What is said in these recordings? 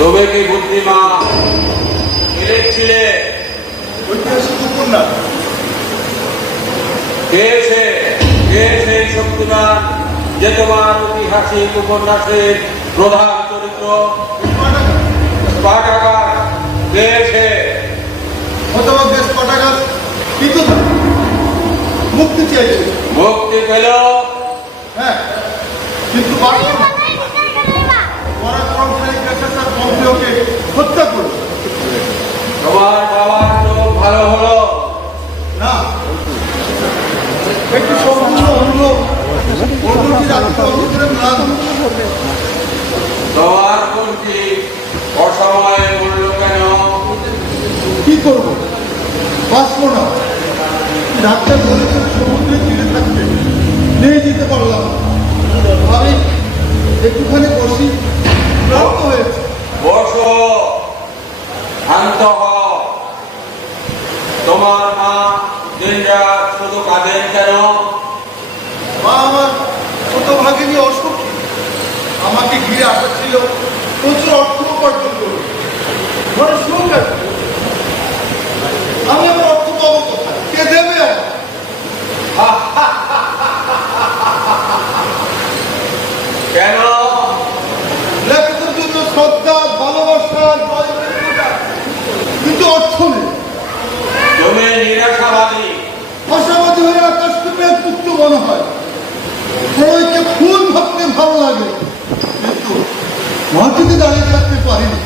তবে কি বুদ্ধিমা ছিলে ঐতিহাসিক উপন্যাস কে সেই শক্তিমান যে তোমার ঐতিহাসিক উপন্যাসের প্রধান চরিত্র? স্পার্টাকাস। কে সে? মতবাদ স্পার্টাকাস কিন্তু মুক্তি চাইছে। মুক্তি পেল? হ্যাঁ, কিন্তু পম্পিওকে হত্যা করল। তোমার বাবার চোখ ভালো হলো না, একটি সম্পূর্ণ অন্য তোমার কোনটি অসময়ে বলল কেন? কি করব, বাঁচবো না। ডাক্তার বলেছেন সমুদ্রে তীরে থাকতে, নিয়ে যেতে পারলাম। আমি একটুখানি বসি, ক্লান্ত হয়েছে। বসো, শান্ত হও। তোমার মা দিনরাত শুধু কাঁদেন কেন? মা আমার ছোট ভাগিনী অসুখী, আমাকে ঘিরে আসা ছিল প্রচুর অর্থ উপার্জন করবে, ঘরে সুখ আছে। আমি আমার অর্থ পাবো কোথায়? কে দেবে কেন? লেখকের জন্য শ্রদ্ধা, ভালোবাসা, কিন্তু অর্থ নেই। তুমি নিরাশাবাদী। আশাবাদী হয়ে আকাশকে মেঘ মুক্ত মনে হয়, সবাইকে ফুল ভাবতে ভালো লাগে, কিন্তু মাটিতে দাঁড়িয়ে থাকতে পারিনি।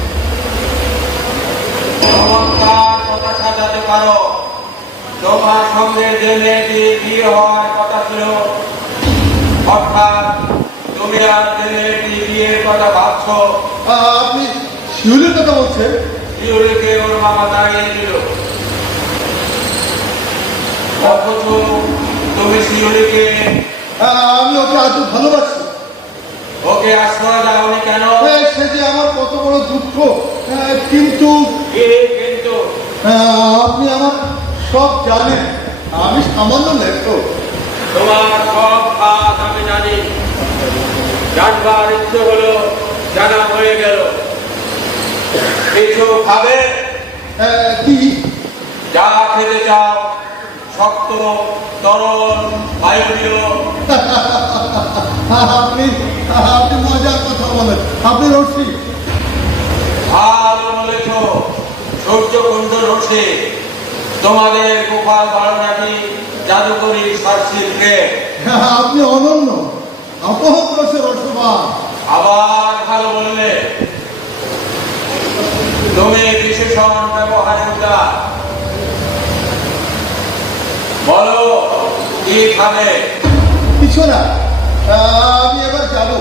চমৎকার কথা সাজাতে পারো। তোমার সঙ্গে যে মেয়েটির বিয়ে হওয়ার কথা ছিল, অর্থাৎ তুমি আর যে মেয়েটি বিয়ের কথা ভাবছ, আপনি শিউলির কথা বলছেন? শিউলিকে ওর মামা দাঁড়িয়ে দিল। অথচ তুমি শিউলিকে আমি ওকে আজ ভালোবাসি। ওকে আশ্রয় দাওনি কেন? সে যে আমার কত বড় দুঃখ। কিন্তু কিন্তু আপনি আমার সব জানেন, আমি সামান্য লেখক। তোমার সব কাজ আমি জানি। জানবার ইচ্ছে হলো, জানা হয়ে গেল। কিছু খাবে? কি? যা খেতে চাও, শক্ত, তরল, বায়বীয়। আপনি আপনি মজার কথা বলেন, আপনি রসিক। ভালো বলেছ, সূর্যকুণ্ড রসে। তোমাদের গোপাল ভালো নাকি জাদুকরী শাস্ত্রীকে? আপনি অনন্য, আপহত রসে রসবান। আবার ভালো বললে। তুমি বিশেষণ ব্যবহারে উদার। বলো কি খাবে? কিছু না, আমি এবার যাবো।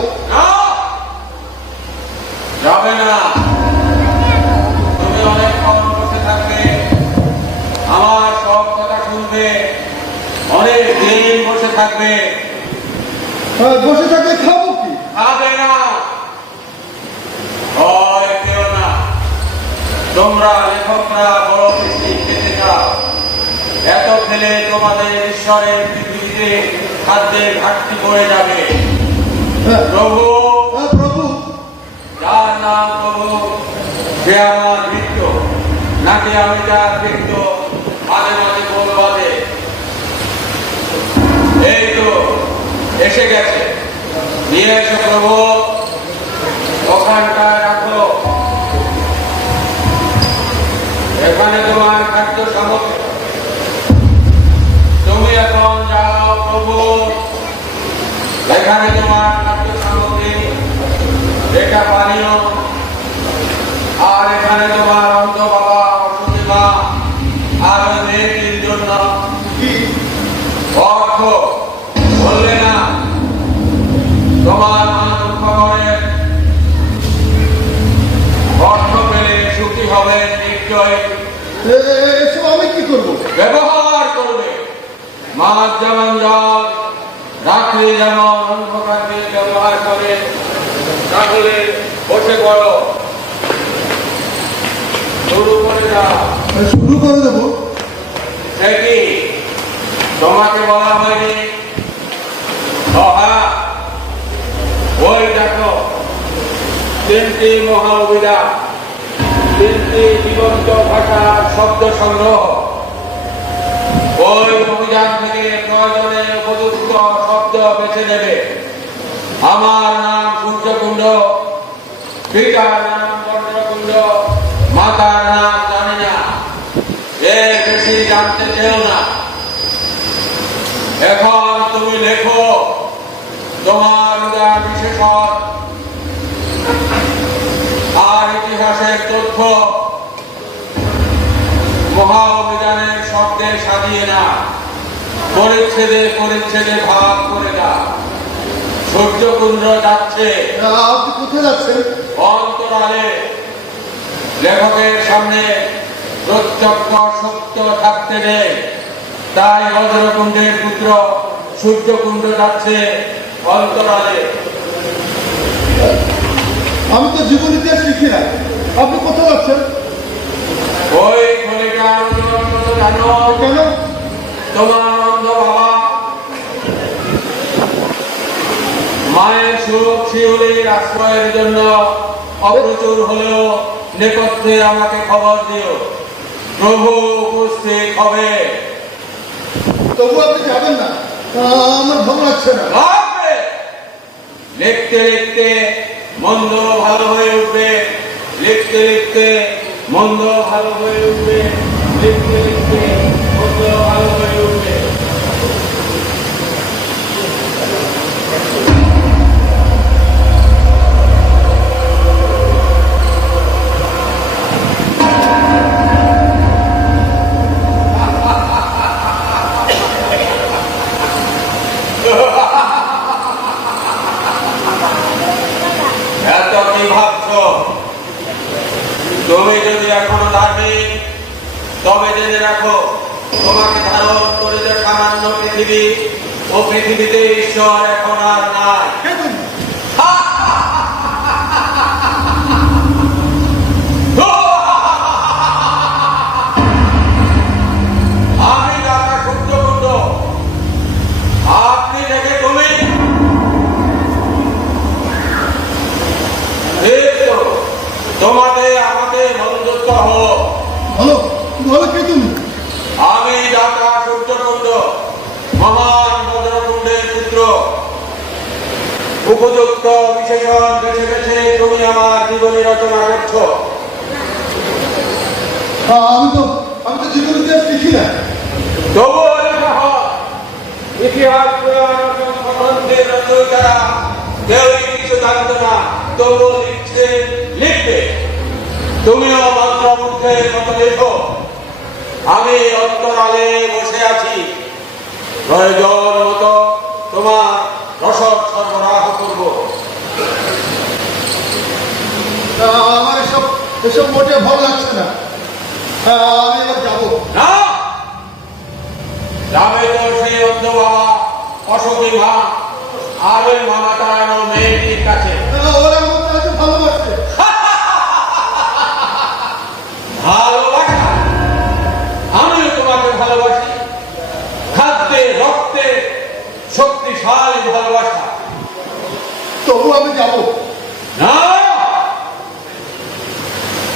যাবে না। তুমি অনেকক্ষণ বসে থাকবে, আমার সব কথা শুনবে, অনেক দিন বসে থাকবে। বসে থাকলে খাবো কি? খাবে না। ভয় পেও না। তোমরা লেখকরা বড় বেশি খেতে চাও। এত খেলে তোমাদের ঈশ্বরের পৃথিবীতে খাদ্যের ঘাটতি পড়ে যাবে। প্রভু, প্রভু, যার নাম প্রভু, সে আমার ভৃত্য, নাকি আমি যার ভৃত্য মাঝে মাঝে গোল বাঁধে। এই তো এসে গেছে, নিয়ে এসো প্রভু। ওখানটায় রাখো, এখানে তোমার খাদ্য সামগ্রী। তুমি এখন যাও প্রভু, এখানে তোমার খাদ্য সামগ্রী, এটা পানীয়, আর এখানে তোমার অন্ধ বাবা, অসুখী মা, আর ওই মেয়েটির জন্য কি অর্থ। বললে না তোমার মা দুঃখ করে, অর্থ পেলে সুখী হবে নিশ্চয়। এসব আমি কি করবো? ব্যবহার করবে। মাছ যেমন জল, রাত্রি যেমন অন্ধকারকে ব্যবহার করে। তাহলে বসে পড়ো, শুরু করে দাও। শুরু করে দেবো? সে কি তোমাকে বলা হয়নি? ওই দেখো তিনটি মহা অভিলাষ। আপনার শব্দ সংগ্রহ। ওই অভিযান থেকে প্রয়োজনে উপযুক্ত শব্দ বেছে নেবে। আমার নাম সূর্যকুণ্ড, পিতার নাম বজ্রকুণ্ড, মাতার নাম জানি না, এর বেশি জানতে চেও না। এখন তুমি লেখো তোমার বিশেষণ আর ইতিহাসের তথ্য মহা অভিযানের সঙ্গে সাজিয়ে না, পরিচ্ছেদে পরিচ্ছেদে ভাগ করে দাও। সূর্যকুণ্ড যাচ্ছে। আপনি কোথায় যাচ্ছেন? অন্তরালে। লেখকের সামনে প্রত্যক্ষ সত্য থাকতে নেই, তাই বজ্রকুণ্ডের পুত্র সূর্যকুণ্ড যাচ্ছে অন্তরালে। আমি তো জীবন ইতিহাস শিখি না, আপনি কোথায় যাচ্ছেন? ওই খনিটার জানো কেন? তোমার অন্ধ বাবা মায়ের সুখ শিউলির আশ্রয়ের জন্য অপ্রচুর হলেও নেপথ্যে আমাকে খবর দিও, প্রভু উপস্থিত হবে। তবু আপনি যাবেন না, আমার ভালো লাগছে না। লাগবে। লিখতে লিখতে মন্দ ভালো হয়ে উঠবে, লিখতে লিখতে মন্দ ভালো হয়ে উঠবে, লিখতে লিখতে মন্দ ভালো হয়ে উঠবে। এত কি ভাবছ? তুমি যদি এখনো ধার্মিক, তবে জেনে রাখো তোমাকে ধারণ করে যে সামান্য পৃথিবী, ও পৃথিবীতে ঈশ্বর এখন আর নাই। আমি দাদা সূর্যকুণ্ড, আপনি দেখে তুমি তোমাদের আমাদের বন্ধুত্ব হলো। ভালো ভালো কে তুমি? আমি দাতা সূর্যকুণ্ড, মহান বজ্রকুণ্ডের পুত্র। উপযুক্ত বিশেষণ বেছে বেছে তুমি আমার জীবনী রচনা করছো। আমি তো জীবন ইতিহাস শিখি না। তবুও লেখা হয়, ইতিহাস গ্রন্থের রচয়িতারা কেউই কিছু জানতো না, তবুও লিখছে, লিখবে। তুমিও মন্ত্রমুগ্ধের মতো লেখো। আমি অন্তরালে বসে আছি, প্রয়োজন মতো তোমার রসদ সরবরাহ করব। আমার এসব মোটে ভালো লাগছে না। আমি এবার যাবো না, যাবে তো সেই অন্ধ বাবা, অসুখী মা আর ওই মামাতারানো মেয়েটির কাছে। ওরা আমার কাছে ভালোবাসে। ভালোবাসা? আমিও তোমাকে ভালোবাসি। খাদ্যে রক্তে শক্তিশালী ভালোবাসা। তবু আমি যাবো না,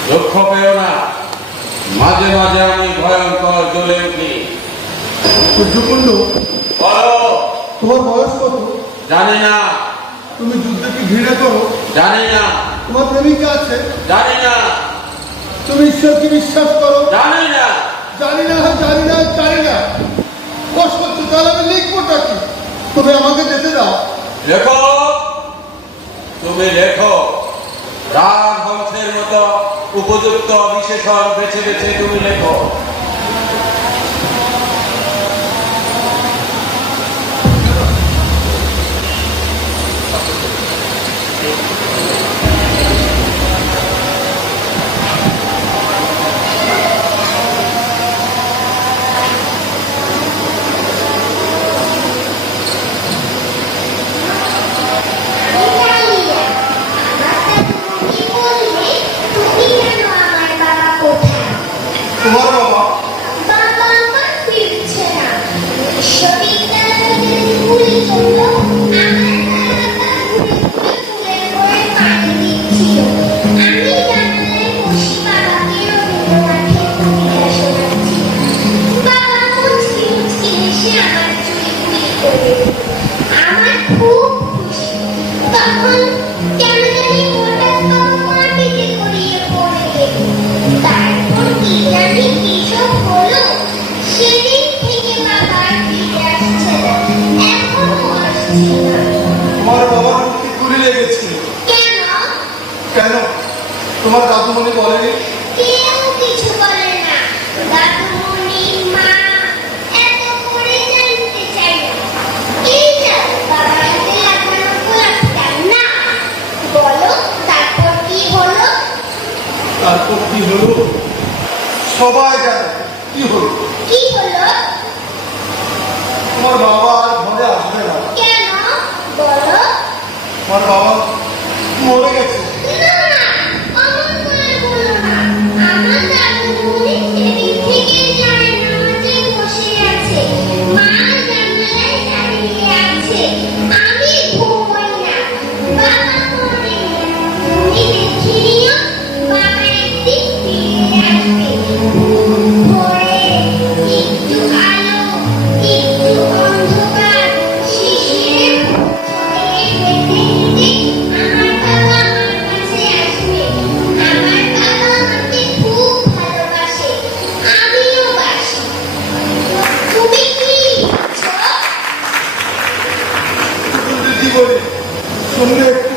দুঃখ পেও না, মাঝে মাঝে আমি ভয়ঙ্কর জ্বলে উঠি। সূর্যকুণ্ড, বলো। তোমার বয়স কত? জানি না। তুমি যুদ্ধকে ঘৃণা করো? জানি না। তোমার প্রেমিকা আছে? জানি না। তুমি ঈশ্বরকে বিশ্বাস করো? জানি না। জানি না, জানি না, জানি না। কষ্ট হচ্ছে, তাহলে আমি লিখবোটা কি? তুমি আমাকে যেতে দাও। লেখো, তুমি লেখো। রাজবংশের মতো উপযুক্ত বিশেষণ বেছে বেছে তুমি লেখো। তোমার বাবা চলে এলো। আমার খুব খুশি। তখন কেন জানি হঠাৎ বাবা মাটিতে গড়িয়ে পড়ে গেল। তারপর কি জানি কিসব হলো। সেদিন থেকে বাবা আর ফিরে আসছে না, এখনো আসছে না। তোমার বাবার কি গুলি লেগেছিল? কেন? কেন তোমার দাদুমণি বলেনি? কেউ কিছু বলে না। দাদুমণি, মা এত করে জানতে চাই না। এই যাও বাবার হাতে লাগানো গোলাপটা না। বলো তারপর কি হলো? তারপর কি হলো সবাই জানে। কি হলো? কি হলো? তোমার বাবা আর ঘরে আসবে না। কেন বলো? তোমার বাবা মরে গেছে। না না, অমন করে বলো না। আমার দাদুমণি সেদিন থেকে জানালাতে বসে আছে, মা জানালায় দাঁড়িয়ে আছে। আমি ঘুমোই না। বাবা মরে তুমি দেখে নিও, বাবা একদিন ফিরে আসবে। ভোরে একটু আলো, একটু অন্ধকার, শিশিরে ছড়িয়ে যেতে যেতে আমার বাবা আমার কাছে আসবে। আমার বাবা আমাকে খুব ভালোবাসে, আমিও বাসি। তুমি কি লিখছো? দিদি বলি শুনলে একটু।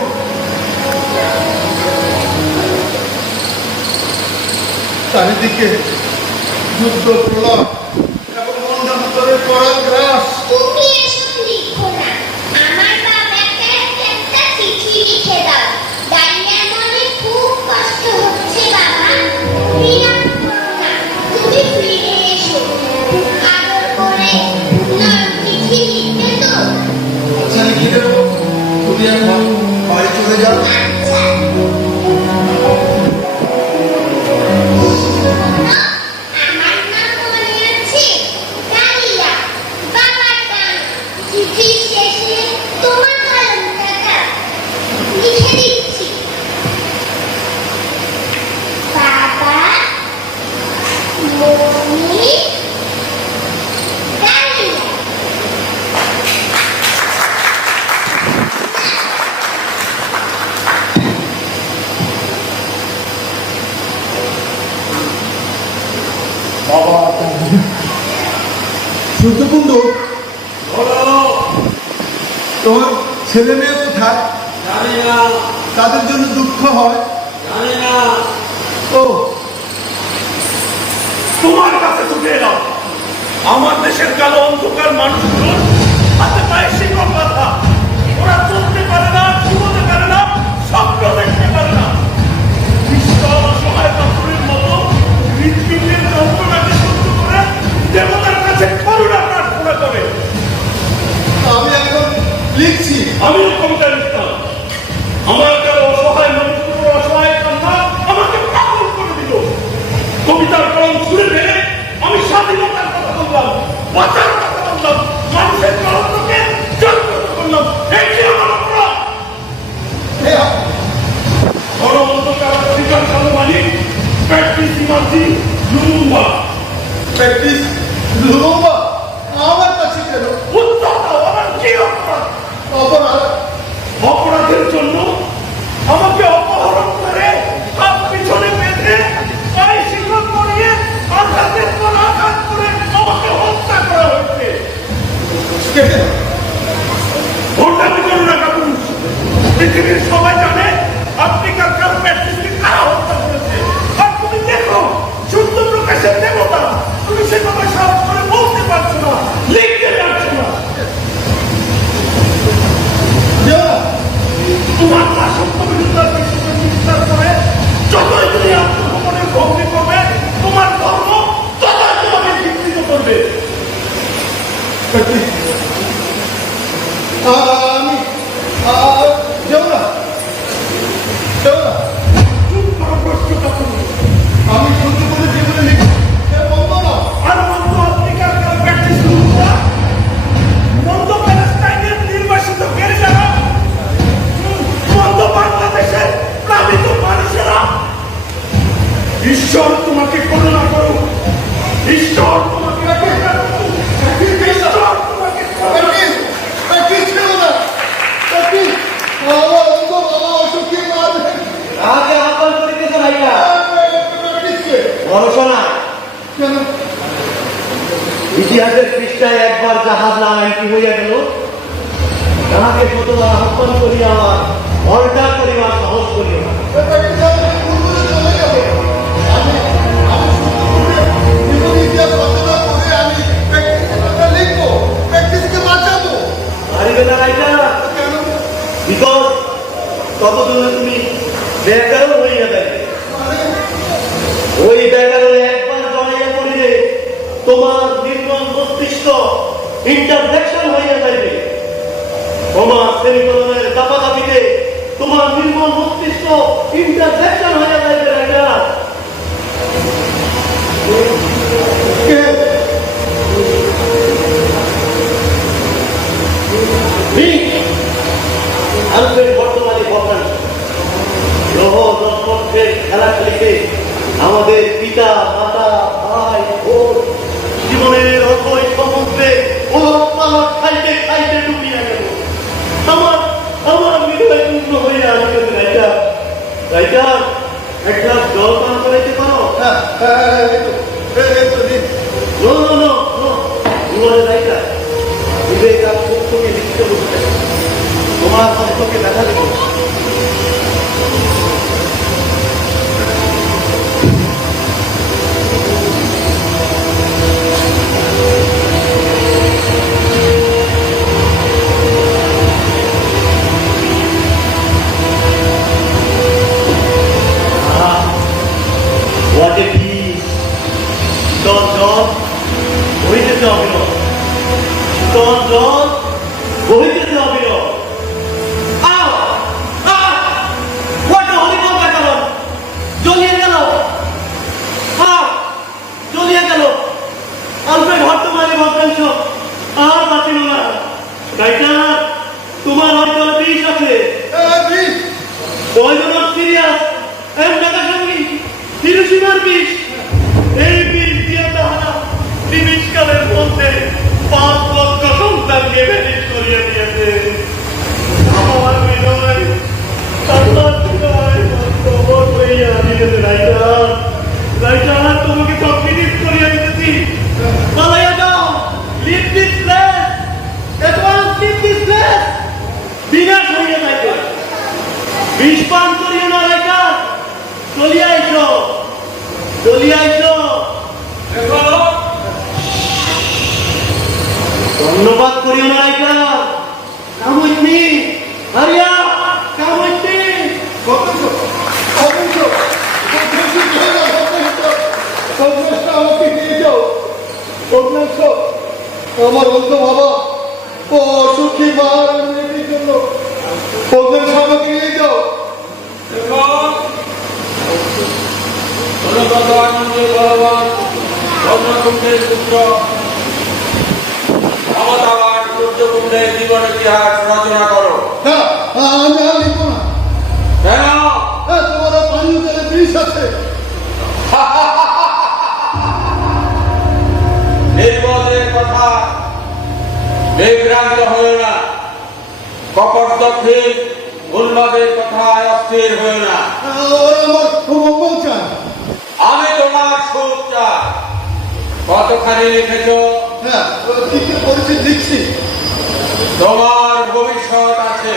চারিদিকে যুদ্ধ, প্রলাপ এবং মন্ডান্তরের করাল গ্রাস। তুমি এসব লিখো না। আমার বাবাকে একটা চিঠি লিখে দাও। ডাইয়ার মনে খুব কষ্ট হচ্ছে বাবা। বিরাম করো না, তুমি ফিরে এসো। আদর করে নরম চিঠি লিখবে তো? আচ্ছা লিখে দেবো, তুমি এখন বাড়ি চলে যাও। আচ্ছা। আমার নাম মনে আছে? ডালিয়া। বাবার নাম। চিঠির শেষে তোমার কলমটা দাও। লিখে দিচ্ছি। বাবা, মনি, ডালিয়া। বাবা সূর্যকুণ্ড, বলো। তোমার ছেলে মেয়ে কোথায়? জানি না, তাদের জন্য দুঃখ হয়। জানি না। ও তোমার কাছে ছুটে এলাম। আমার দেশের কালো অন্ধকার মানুষগুলোর হাতে পায়ে শিকল বাঁধা। ওরা চলতে পারে না, ঘুমোতে পারে না, স্বপ্ন দেখতে পারে না। বিশাল অসহায় কাপুরের মতো হৃৎপিণ্ডের যন্ত্রণাকে সহ্য করে দেবতার কাছে করুণা প্রার্থনা করে। আমি এখন লিখছি। আমিও কবিতা লিখতাম। আমার কালো অসহায় মানুষগুলোর অসহায় কান্না আমাকে পাগল করে দিল। কবিতার কলম ছুঁড়ে ফেলে আমি স্বাধীনতার কথা বললাম, বাঁচার কথা বললাম, মানুষের কলমকে জাগ্রত করলাম। এই যে আমার অপরাধ। বড় অন্ধকার অধিকার কালো মালিক প্র্যাকটিস ইমার্জি লুমুম্বা। প্র্যাকটিস লুম্বা আমার কাছে কেন? উত্তর দাও, আমার কি অপরাধ? অপরাধ অপরাধের জন্য আমাকে অপহরণ করে হাত পিছনে বেঁধে পায়ে শিকল পরিয়ে আঘাতের পর আঘাত করে আমাকে হত্যা করা হয়েছে। কেটে দাও। ভণ্ডামি করুন না কাপুরুষ। পৃথিবীর সবাই জানে আফ্রিকার কারো প্র্যাকটিসকে কারা হত্যা করেছে। আর তুমি দেখো শুদ্ধ প্রকাশের দেবতা, তুমি সে কথা সাহস করে বলতে পারছো না, লিখতে পারছো না। যাও। তোমার দাসত্ব বিরুদ্ধার বিষয়কে চিন্তার করে যতই তুমি আত্মগোপনের ভক্তি করবে, তোমার ধর্ম ততই তোমাকে বিকৃত করবে। প্র্যাকটিস আমি যাও না। হইয়া গেল, তাহাকে কতবার আহ্বান করিয়া আমার অর্ডা করিবার সাহস করিও না। পূর্বরে চলে যাবে। আমি জীবন ইতিহাস রচনা করে আমি প্র্যাকটিসটা লিখবো, প্র্যাকটিসকে বাঁচাবো। পারিবে না রাইটা? কেন? বিকজ ততদিনে তুমি ব্যাকরণ হইয়া যাবে। ওই ব্যাকরণে একবার জড়াইয়া পড়িলে তোমার নির্মল মস্তিষ্ক ইন্টারসেকশন হইয়া যাইবে। তোমার সেমিকোলনের দাপাদাপিতে তোমার নির্মল মস্তিষ্ক ইন্টারসেকশন হইয়া যাইবে রাইটা। আলফ্রেড বর্তমানে ভগ্নাংশ গ্রহ দর্শকের খেলা খেলিতে আমাদের পিতা মাতা ভাই বোন জীবনের অথই সমুদ্রে ওলট পালট খাইতে খাইতে ডুবিয়া গেল। আমার আমার হৃদয় পূর্ণ হইয়া আসবে রাইটা। রাইটা, এক গ্লাস জল পান করাইতে পারো? নো নো নো নো, তোমার রাইটা বিবেক আর সত্যকে লিখতে বসতে তোমার সত্যকে দেখা দেব। What a peace! Don John, বহিতেছে অবিরত। Don John, বহিতেছে অবিরত। What a horrible ব্যাকরণ! জ্বলিয়ে গেল। জ্বলিয়ে গেল। আলফ্রেড বর্তমানে ভগ্নাংশ আর বাঁচিল না। রাইটা, তোমার হয়তো বিষ আছে। পয়জন অফ সিরিয়াস এম টাকা সঙ্গী হিরোশিমার বিষ। এই বিষ দিয়ে তাহারা নিমিষকালের মধ্যে 5 লক্ষ সন্তানকে ভ্যানিশ করিয়া দিয়েছে। আমার হৃদয় হইয়া দিয়েছে রাইটা। রাইটা, তোমাকে কম্পিটিট করিয়া দিতেছি। পালাইয়া যাও, leave this place, advance leave this place. বিনাশ হইয়া যাইবে। বিষ পান করিও না রাইটা। চলিয়া আইসো, চলিয়া আইসো। ধন্যবাদ করিও না রাইটা। কামুইনি হারিয়া, কামুইনি। আমাকে নিয়ে যাও। আমার অন্ধ বাবা ও অসুখী মা আর মেয়েটির জন্য আমাকে নিয়ে যাও। জীবন ইতিহাস রচনা করো। না, আমি আর লিখবো না। কেন? তোমার পানীয় জলে বিষ আছে। নির্বোধের কথা বিভ্রান্ত হয়ে না। কপট দক্ষিণ উন্মাদের কথায় অস্থির হয়ে না। ওরা আমার মঙ্গল চায়। আমি তোমার সুখ চাই। কতখানি লিখেছ? হ্যাঁ, ঠিক করেছি, লিখছি। তোমার ভবিষ্যৎ আছে,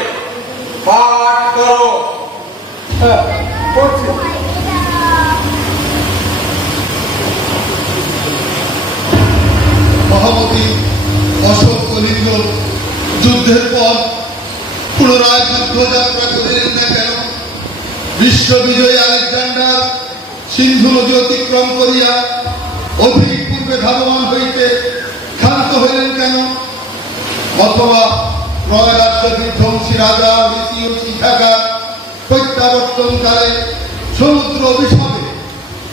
পাঠ করো। হ্যাঁ, করছি। মহামতি অশোক কলিঙ্গ যুদ্ধের পর পুনরায় যুদ্ধযাত্রা করিলেন না কেন? বিশ্ববিজয়ী আলেকজান্ডার সিন্ধু নদী অতিক্রম করিয়া অধিক পূর্বে ধাবমান হইতে ক্ষান্ত হইলেন কেন? অথবা নয় রাজ্য বিধ্বংসী রাজা ঋষি শিখাগার প্রত্যাবর্তনকালে সমুদ্র অভিশাপে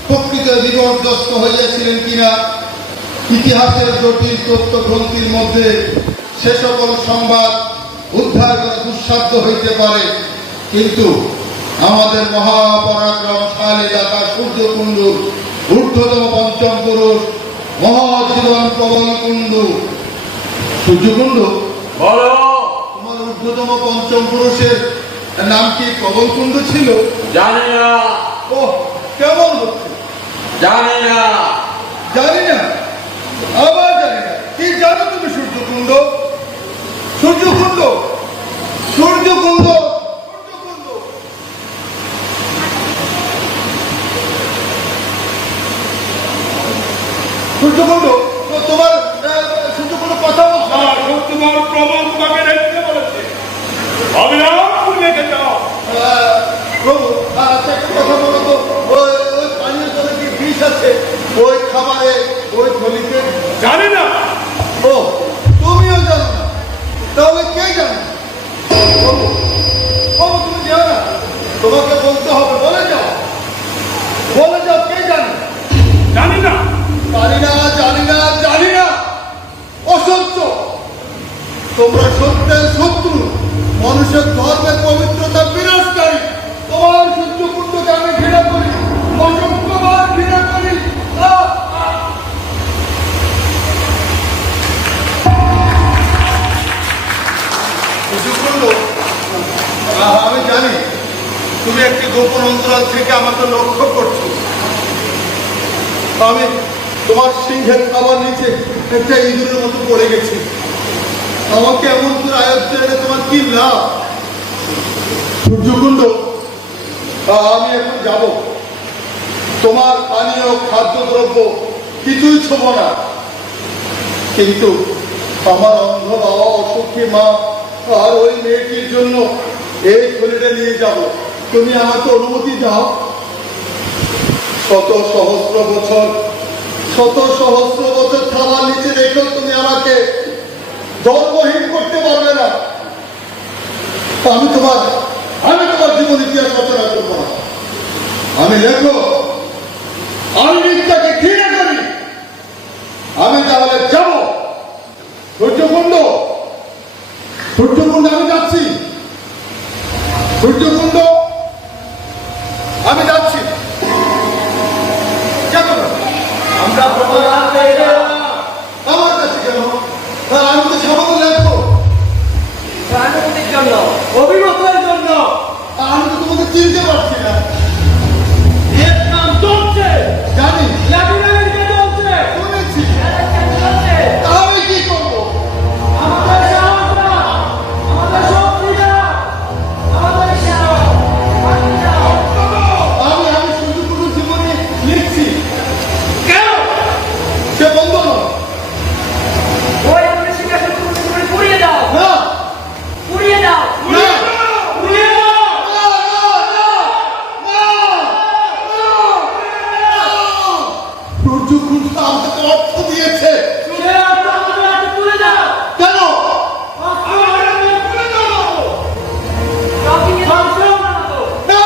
প্রকৃত বিপর্যস্ত হইয়াছিলেন কিনা? ইতিহাসের জটিল তথ্য গ্রন্থির মধ্যে সে সকল সংবাদ উদ্ধার করা দুঃসাধ্য হইতে পারে, কিন্তু আমাদের মহাপরাক্রমশালী দাতা সূর্যকুণ্ডু ঊর্ধ্বতম পঞ্চম পুরুষ মহাজীবন পবন কুণ্ডু। সূর্যকুণ্ডু, বলো। তোমার ঊর্ধ্বতম পঞ্চম পুরুষের নাম কি পবন কুণ্ডু ছিল? জানি না। ও, কেমন হচ্ছে? জানি না। জানি না, আবার জানি না। কি জানো তুমি সূর্যকুণ্ড? সূর্যকুণ্ড, সূর্যকুণ্ড, সূর্যকুণ্ড। সূর্যকুণ্ড, তোমার সূর্যকুণ্ড কথা বলছো? তোমার প্রমাণ তোমাকে দেখতে বলেছে। অবিলম্বে রেখে যাও। প্রভু, আচ্ছা একটা কথা বলো তো, ওই ওই পানীয় জলে কি বিষ আছে ওই খাবারে, ওই থলিতে? জানি না। ও, তুমিও জানো না, তাহলে কে জানে? প্রভু, প্রভু তুমি জানো না, তোমাকে বলতে হবে, বলে যাও, বলে যাও, কে জানে? জানি না। জানি না, জানি না, জানি না, অসত্য। তোমরা সত্যের শত্রু, মানুষের ধর্মের পবিত্রতা বিনাশকারী। তোমার সূর্যকুণ্ডকে আমি ঘৃণা করি, অসংখ্যবার ঘৃণা করি। সূর্যকুণ্ড, আমি জানি তুমি একটি গোপন অন্তরাল থেকে আমাকে লক্ষ্য করছো। আমি তোমার সিংহের খাবার নিচে একটা ইঁদুরের মতো পড়ে গেছি। আমাকে এমন করে আয়ত্তে এনে তোমার কি লাভ? সূর্যকুণ্ড, আমি এখন যাব, তোমার পানীয় খাদ্যদ্রব্য কিছুই ছোব না, কিন্তু আমার অন্ধ বাবা, অসুখী মা আর ওই মেয়েটির জন্য এই থলিটা নিয়ে যাব। তুমি আমাকে অনুমতি দাও। শত সহস্র বছর, শত সহস্র বছর থামার নিচে রেখেও তুমি আমাকে ধর্মহীন করতে পারবে না। আমি তোমার জীবন ইতিহাস রচনা করবো না। আমি লেখো, আমি মিথ্যাকে ঘৃণা করি। আমি তাহলে যাব। সূর্যকুণ্ড, সূর্যকুণ্ড, আমি যাচ্ছি। সূর্যকুণ্ড, আমি যাচ্ছি। কেন আমরা আমার কাছে কেন? আমি তো সামান্য লেখো। প্রাণবন্দির জন্য, অভিমতের জন্য। আমি তো তোমাকে চিনতে পারছি না। ভিয়েতনাম চলছে। জানি, ল্যাটিন আমেরিকা চলছে। শুনেছি, চলছে। তাহলে কি করবো? আমাদের সাহসরা, আমাদের শক্তিরা, আমাদের সাহস। আমি সূর্যকুণ্ড জীবনে লিখছি। কেন? সে বন্ধ নয়। ওই আমাদের শিক্ষাকে তুমি পুড়িয়ে দাও, না, পুড়িয়ে দাও। না, উড়িয়ে দাও। না, না, না, না, না, না। সূর্যকুণ্ড আমাকে অর্থ দিয়েছে। সে আপনার হাতে তুলে দাও। কেন? আমার হাতে তুলে দাও। সবই নিয়ে ধ্বংস না তো। না,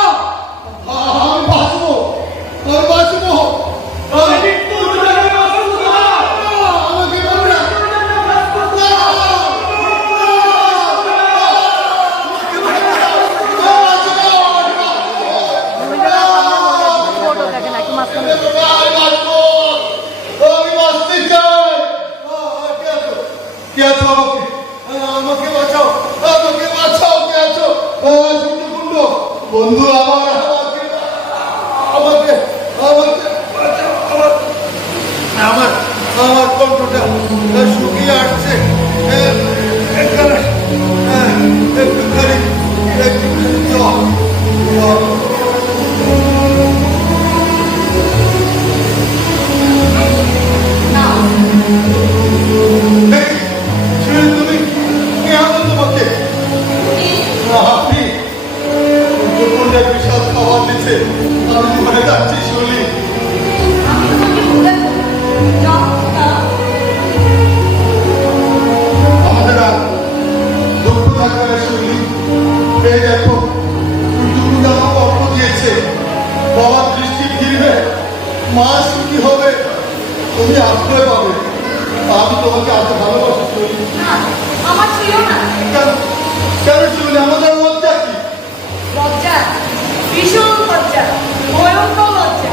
আমি বাঁচবো, আমি বাঁচবো। তবে মৃত্যু জন্মে অসুবিধা। আমাকে বলবে না। আমাকে বাঁচাও, আমাকে বাঁচাও, কে আছো? সূর্যকুণ্ড বন্ধু, আমাকে আমাকে আমাকে বাঁচাও। আমার আমার কণ্ঠটা শুকিয়ে আসছে। একটুখানি জল। তুমি কে আনন্দ তোমাকে? আপনি সূর্যকুণ্ডের বিশাল খাবার নিচে আমি মরে যাচ্ছি। শুনি আমি তোমাকে বলবো, যাও না। আমাদের আর দুঃখ থাকবে না। শুনি এই দেখো, সূর্যকুণ্ড আমাকে অর্থ দিয়েছে। বাবার দৃষ্টি ফিরবে, মা সুখী হবে, তুমি আশ্রয় পাবে। আমি তোমাকে এত ভালোবাসি। শুনি না, আমার ছিল না কেন? কেন শুনি? আমাদের লজ্জা কি? লজ্জা, ভীষণ লজ্জা, ভয়ঙ্কর লজ্জা।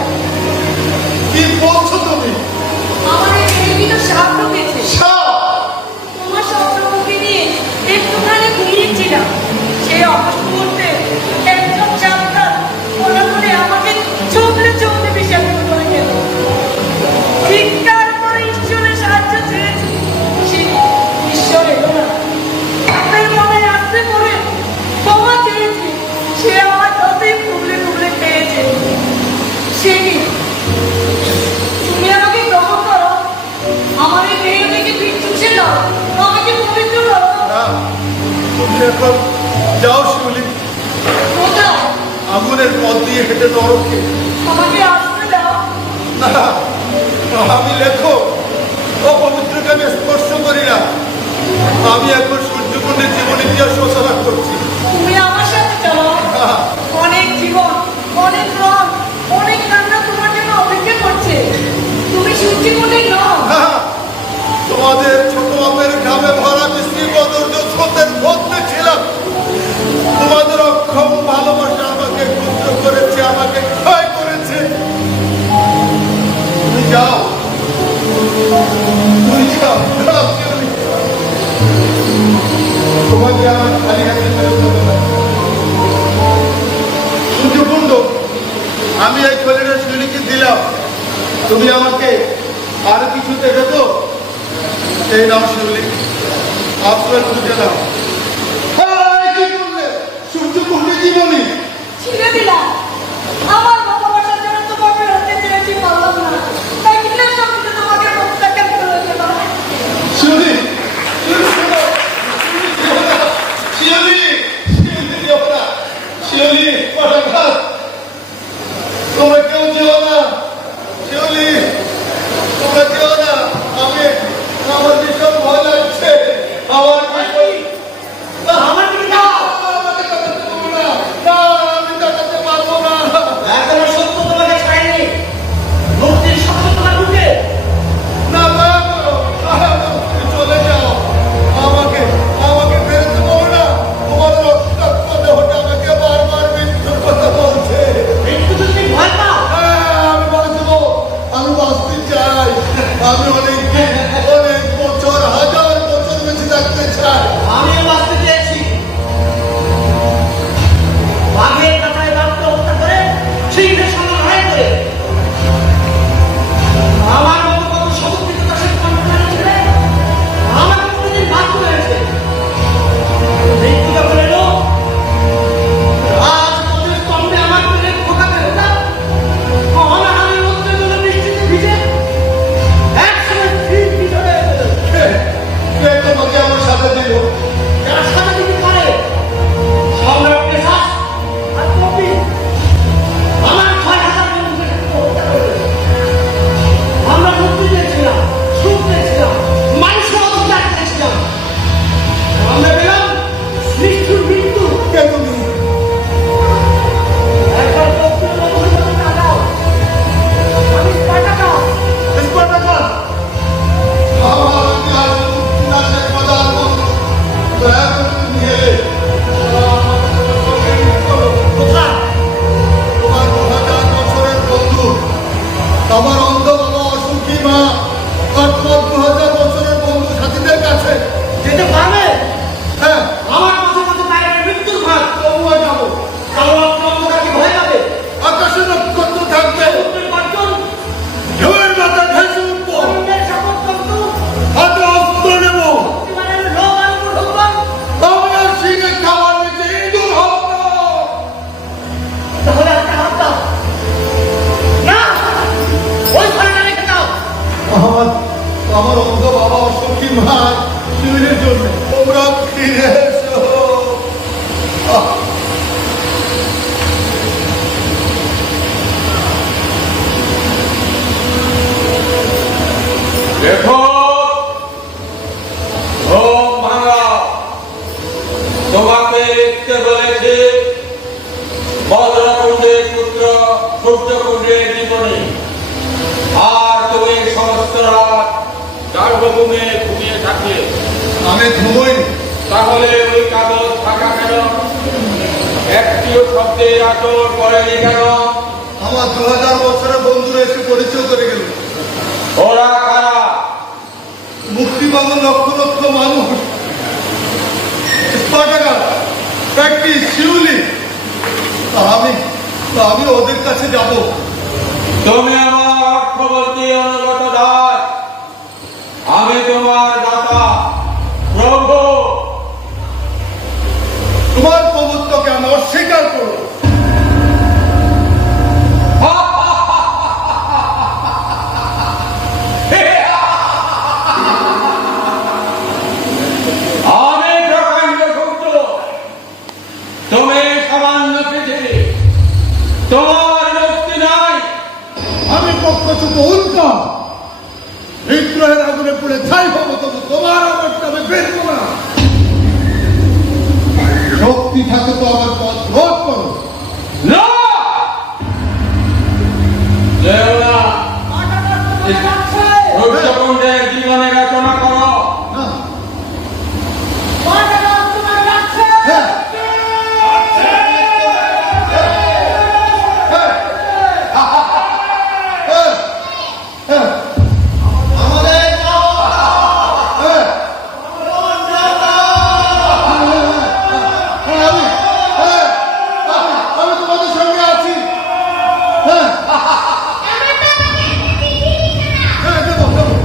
কি বলছো তুমি? আমার এই মেয়েটি সাপ ঢুকেছে। সাপ? তোমার সম্পর্ককে নিয়ে একটুখানি ঘুমিয়েছিলাম। সেই অবশ মুহূর্তে একজন চাপদার মনে করে আমাকে চোখলে চোখলে বিষাক্ত করে গেল। চিৎকার করে ঈশ্বরের সাহায্য চেয়েছি, সে ঈশ্বর এলো না। এখন যাও শিউলি, কোথায়? আগুনের পথ দিয়ে হেঁটে নরকে। আমাকে আসতে দাও। না, আমি লেখক, অপবিত্রকে আমি স্পর্শ করি না। আমি এখন সূর্যকুণ্ডের জীবন ইতিহাস রচনা করছি। তুমি আমার সাথে চলো। অনেক জীবন, অনেক রং, অনেক কান্না তোমার জন্য অপেক্ষা করছে। তুমি সূর্যকুণ্ডেই নও। তোমাদের ছোট বাপের গ্রামে ভরা মিষ্টি কদর্য স্রোতের মধ্যে ছিলাম। তোমাদের অক্ষম ভালোবাসা আমাকে ক্ষুদ্র করেছে, আমাকে ক্ষয় করেছে। তুমি যাও, তুমি যাও, যাও শিউলি। তোমাকে আমার খালি হাতে ফেরত দেবো না। সূর্যকুণ্ড, আমি এই খোলের শিউলিকে দিলাম। তুমি আমাকে আর কিছু দেবে তো? এই নাও শিউলি, আশ্রয় খুঁজে নাও। কি করলে? সূর্যকুণ্ডে জীবনী ছিঁড়ে দিলাম। আমার ভালোবাসার জন্য তোমাকে হতে চেয়েছি, পারলাম না। তাই কিসের সঙ্গে তোমাকে প্রত্যাখ্যান করে গেলাম। শিউলি, শিউলি, শিউলি যেও না, শিউলি, পটাঘাত, তোমরা কেউ যেও না, শিউলি, তোমরা যেও না। আমার ভীষণ ভয় লাগছে। আমার আমার দিকে যাও। আমাকে তাকাতে পারবো না। না, আমি তাকাতে পারবো না। এখনো সত্য তোমাকে ছাড়েনি। মুক্তির সত্য তোমার বুকে। না, দয়া করো, তুমি চলে যাও। আমাকে ফেরত দেবো না। তোমার রক্তাক্ত দেহটা আমাকে বারবার মৃত্যুর কথা বলছে। মৃত্যু তুমি ভয় পাও। হ্যাঁ, আমি বাঁচবো, আমি বাঁচতে চাই। আমি অনেক বছর, হাজার বছর বেঁচে থাকতে চাই। আমিও বাঁচতে চেয়েছি। বাঘের কাটায় বাঘকে হত্যা করে, সিংহের সঙ্গে লড়াই করে। আমার মতো কত সমর্পিত দাসের কণ্ঠনালী ছেড়ে আমাকে কোনোদিন বাধ্য হয়েছে। মৃত্যু যখন এলো, রাজপথের স্তম্ভে আমার পেলে খোকাতে হতা অনাহারে রৌদ্রে জলে বৃষ্টিতে ভিজে একসময় স্থির ভিতরে কে তোমাকে আমার সাথে দিল? যারা সাথে দিতে পারে সম্রাট পেশাস আর কবি আমার ৬,০০০ বন্ধুকে হত্যা করে। আমরা মুক্তি পেয়েছিলাম, সুখ পেয়েছিলাম, মানুষের অধিকার পেয়েছিলাম। আমরা পেলাম নিষ্ঠুর মৃত্যু। কে তুমি? একবার পক্ষের বন্ধুর মতো তাকাও। আমি স্পার্টাকাস। স্পার্টাকাস, আমার ইতিহাস ইতিহাসের প্রধান বন্ধু, দয়া করে তুমি এলে। কোথায়? তোমার ২০০০ বছরের বন্ধু, আমার অন্ধ বাবা, অসুখী মা, আর তোমার ২০০০ বছরের বন্ধু সাথীদের কাছে। যেতে পারবে? হ্যাঁ, আমার মাঝে মাঝে বাইরে মৃত্যুর ভাগ। তবুও যাবো। কারণ অন্ধকার কি ভয় পাবে? আকাশে নক্ষত্র থাকবে, উত্তর গর্জন, ঢেউয়ের মাথা ভেসে উঠবো, অরণ্যের শপথ কন্তু, হাতে অস্ত্র নেবো। শক্তিমানের লোক আমি ঢুকবাম। আমরা সিংহের খাবার নিচে ইঁদুর হব না। তাহলে একটা হাত দাও। না, ওই ঘরটা রেখে দাও। আমার অন্ধ বাবা, অসুখী মা, শিবিরের জন্য তোমরা ফিরে এসো। দেখো, ঘুম ভাঙাও। তোমাকে লিখতে বলেছে বজ্রকুণ্ডের পুত্র সূর্যকুণ্ডের জীবনী। আর তুমি সমস্ত রাত গার্ভভূমে ঘুমিয়ে থাকে। আমি ঘুমোইনি। তাহলে ওই কাগজ ফাঁকা কেন? একটিও শব্দের আচর করেনি কেন? আমার ২০০০ বছরের বন্ধুরা এসে পরিচয় করে গেল। ওরা কারা? মুক্তি পাবো লক্ষ লক্ষ মানুষ। স্পার্টাকাস, প্র্যাকটিস, শিউলি। আমি ওদের কাছে যাব। তুমি আমার অর্থবর্তী অনুগত দাস। আমি তোমার দাতা, প্রভু। তোমার প্রভুত্বকে আমি অস্বীকার করব। আমি প্রকাণ্ড সূর্য, খবরদার বিদ্রোহের আগুনে পুড়ে ছাই হবো, তবু তোমার আমারটা আমি বেরবো না। শক্তি থাকে তো আমার পথ রোধ করো। না! যেও না। রুদ্রকুণ্ডের জীবনে রচনা করো। না। হ্যাঁ। আমি তোমাদের সঙ্গে আছি। হ্যাঁ হ্যাঁ, দেবো দেবো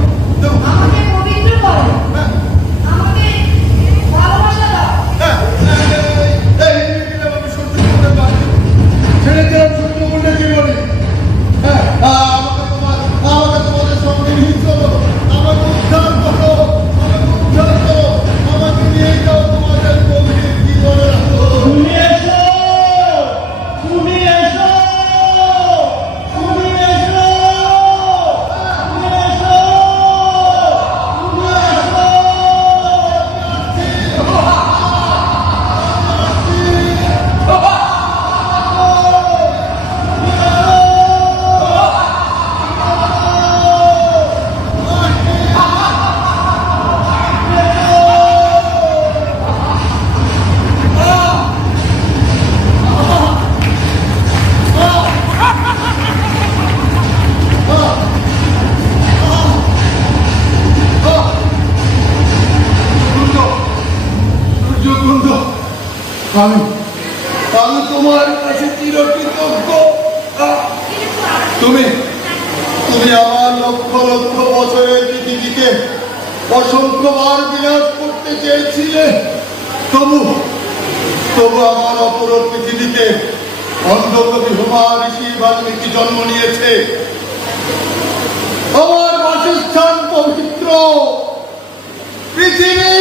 দেবো। আমাকে পবিত্র করো, আমাকে ভালোবাসা দাও। আমি সহ্য করতে পারি। ছেড়ে দিলাম সূর্যকুণ্ডের জীবনে। হ্যাঁ, আমাকে তোমাদের সঙ্গে নিয়ে চলো, আমাকে উদ্ধার করো, আমাকে উদ্ধার করো, আমাকে নিয়ে যাও তোমাদের গভীর জীবনের তুমি এসো, তুমি এসো, তুমি এসো, তুমি এসো, তুমি এসো। সূর্যকুণ্ড, আমি তোমার কাছে চিরকৃতজ্ঞ। তুমি তুমি আমার লক্ষ লক্ষ বছরের পৃথিবীকে অসংখ্যবার বিনাশ করতে চেয়েছিলে, তবু আমার অপর পৃথিবীতে অন্ধকবি হুমা ঋষি বাল্মীকি জন্ম নিয়েছে। আমার বাসস্থান পবিত্র, পৃথিবী